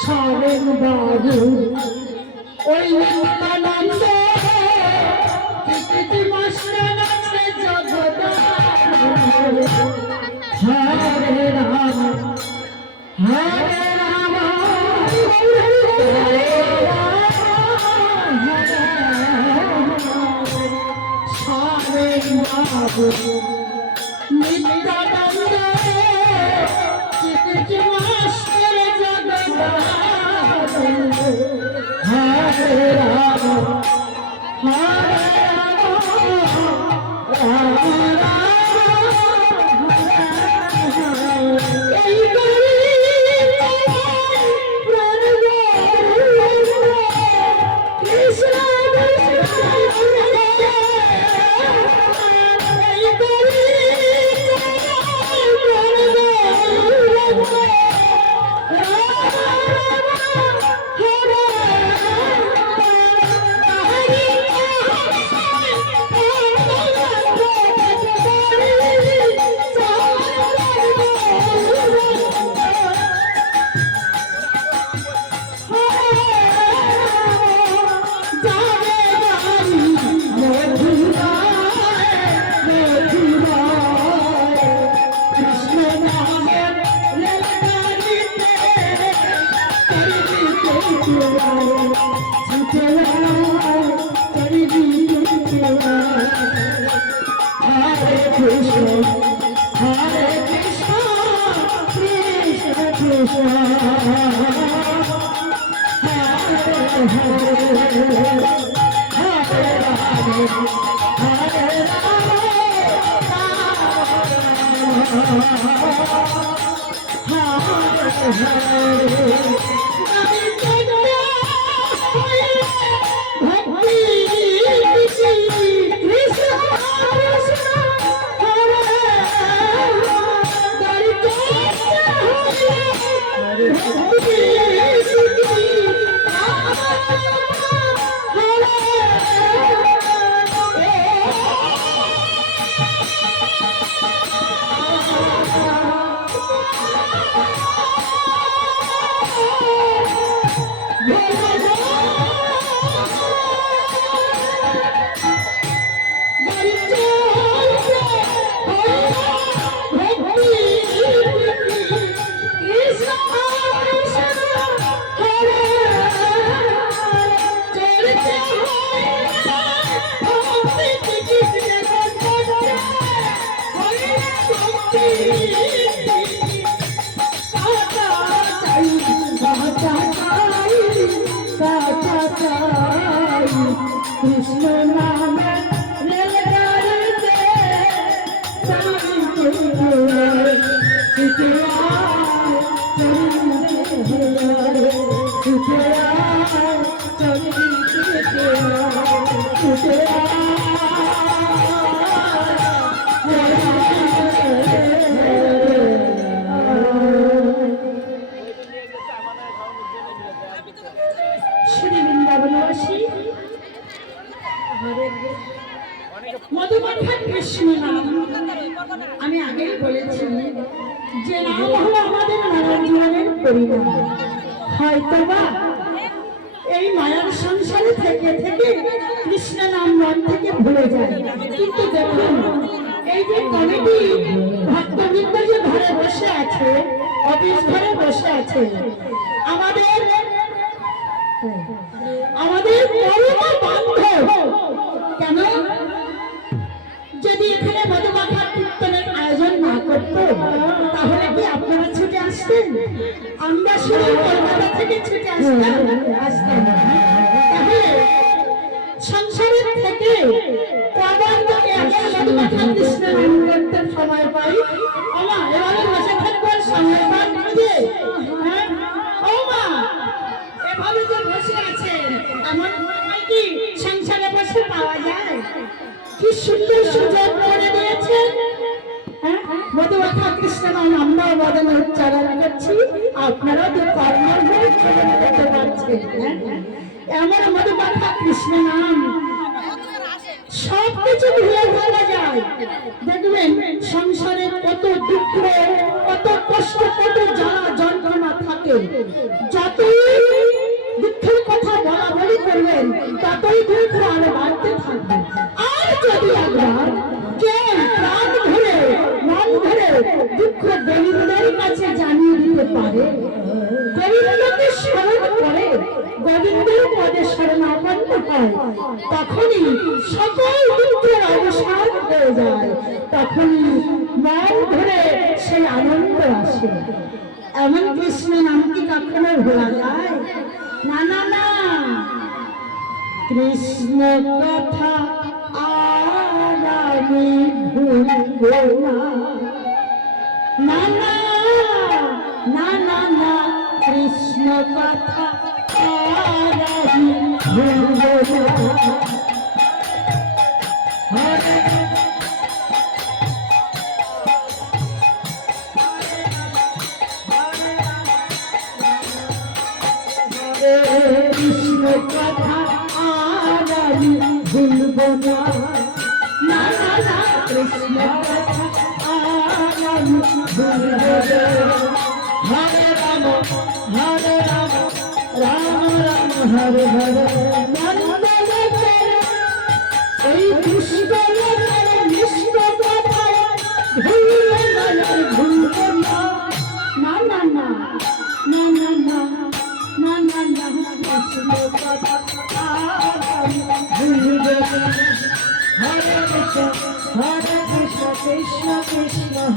সরেন বাবু ওই নিত্যানন্দ টিকিটি মাস্টার রাম হরে রাম হরে রাম সরেন বাবু কৃষ্ণ হরে কৃষ্ণ কৃষ্ণ কৃষ্ণ হরে হরে হরে রাম Thank you. আমাদের নারায়ণ জীবনের পরিণাম হয়তোবা এই মায়ার সংসারে থেকে থেকে কৃষ্ণ নাম মন থেকে ভুলে যায়। কিন্তু দেখুন, এই যে কমিটি ভক্তবৃন্দ যে ঘরে বসে আছে, অফিস ঘরে বসে আছে, আমাদের আমাদের পরম বান্ধব, কেন? যদি এখানে মধুমাখা কীর্তনের আয়োজন না করত আসতেন আমরা শুধু কলকাতা থেকে ছুটে আসতাম। আসতাম সংসারের থেকে সময় পাই। আমা এভাবে সময় পান হ্যাঁ? ও মা এভাবে যে বসে এমন কি, সংসারে বসে পাওয়া যায়? কি সুন্দর সুযোগ। থাকবে আমার মতো কথা কৃষ্ণ নাম। সবকিছু ভুলে ফেলা যায়। দেখবেন সংসারে কত দুঃখ, কত কষ্ট, কত জ্বালা, যন্ত্রণা থাকে। যতই দুঃখের কথা বলা বলি করবেন, ততই দুঃখ আরও বাড়তে থাকবে। আর যদি একবার কেউ প্রাণ ধরে, মন ধরে দুঃখ দরিদ্রের কাছে জানিয়ে দিতে পারে তখনই সকল দুঃখের যায়, তখনই মন ধরে সেই আনন্দ আসে। এমন কৃষ্ণ নাম কি কখনো ভোলা যায়? না না না। কৃষ্ণ কথা আর আমি ভুলব না না না না না। কৃষ্ণ কথা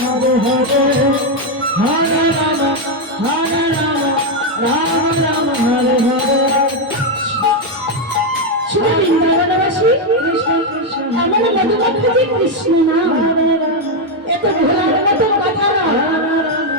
Hare Hare Hare Rama Hare Rama Rama Rama Hare Hare শুধু বৃন্দাবনবাসী এমন মধুমক্ষে কৃষ্ণ নাম จะบุคลากรมาตัวมาทารา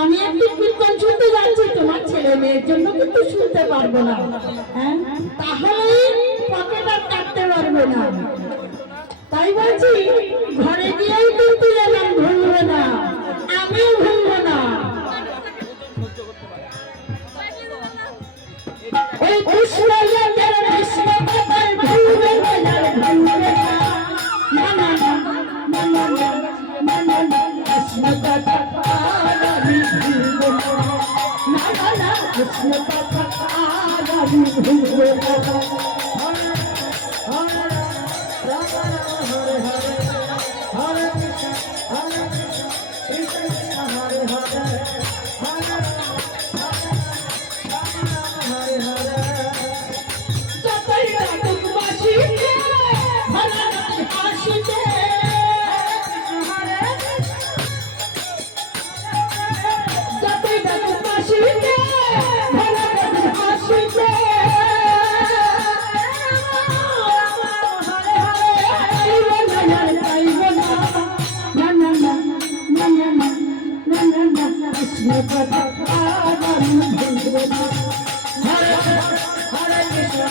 আমি একটি কীর্তন শুনতে যাচ্ছি, তোমার ছেলে মেয়ের জন্য কিন্তু শুনতে পারব না। হ্যাঁ? তাহলে পকেট আর কাটতে পারবে না।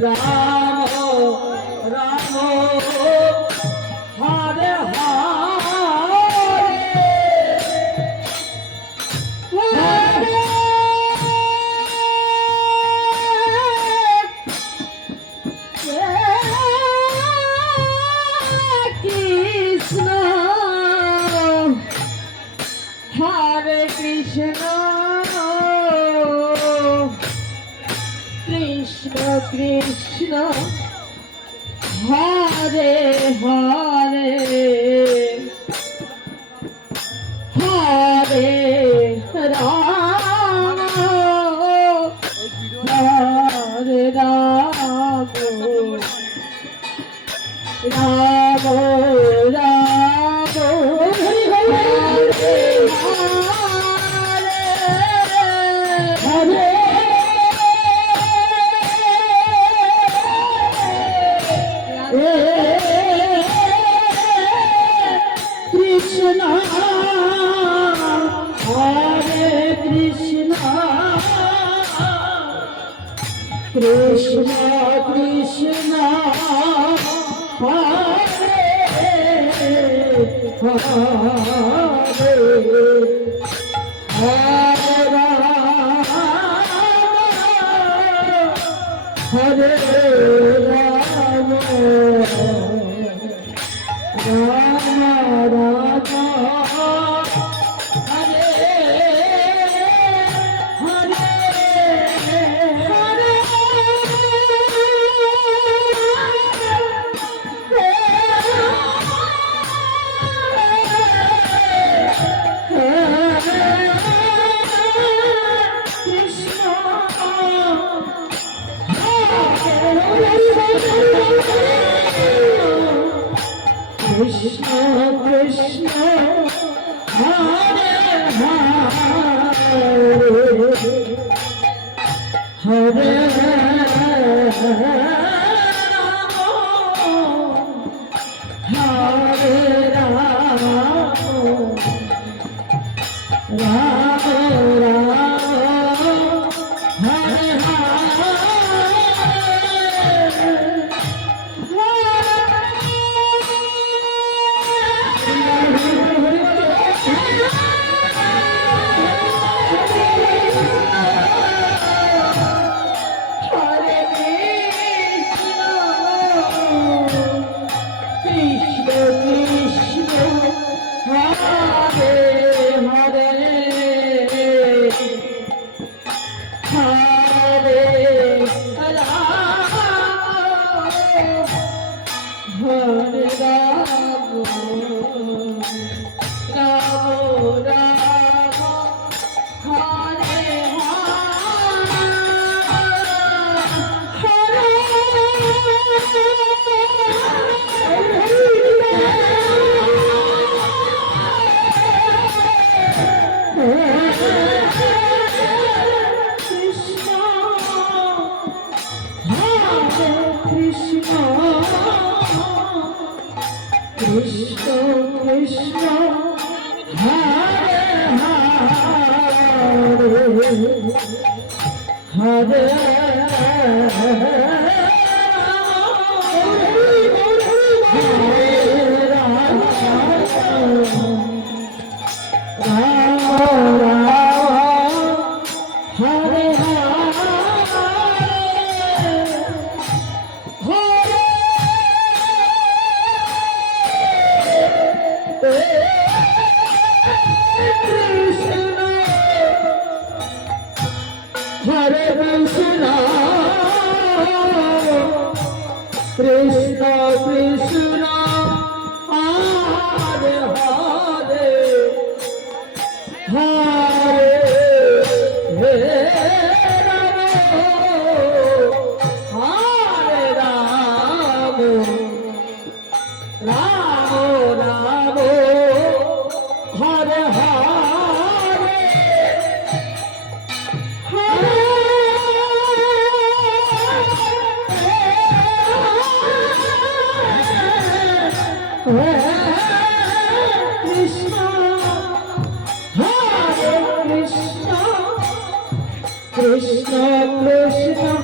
राम हो राम હરે હરે কৃষ্ণ কৃষ্ণ হরে হরে। হরে কৃষ্ণ কৃষ্ণ।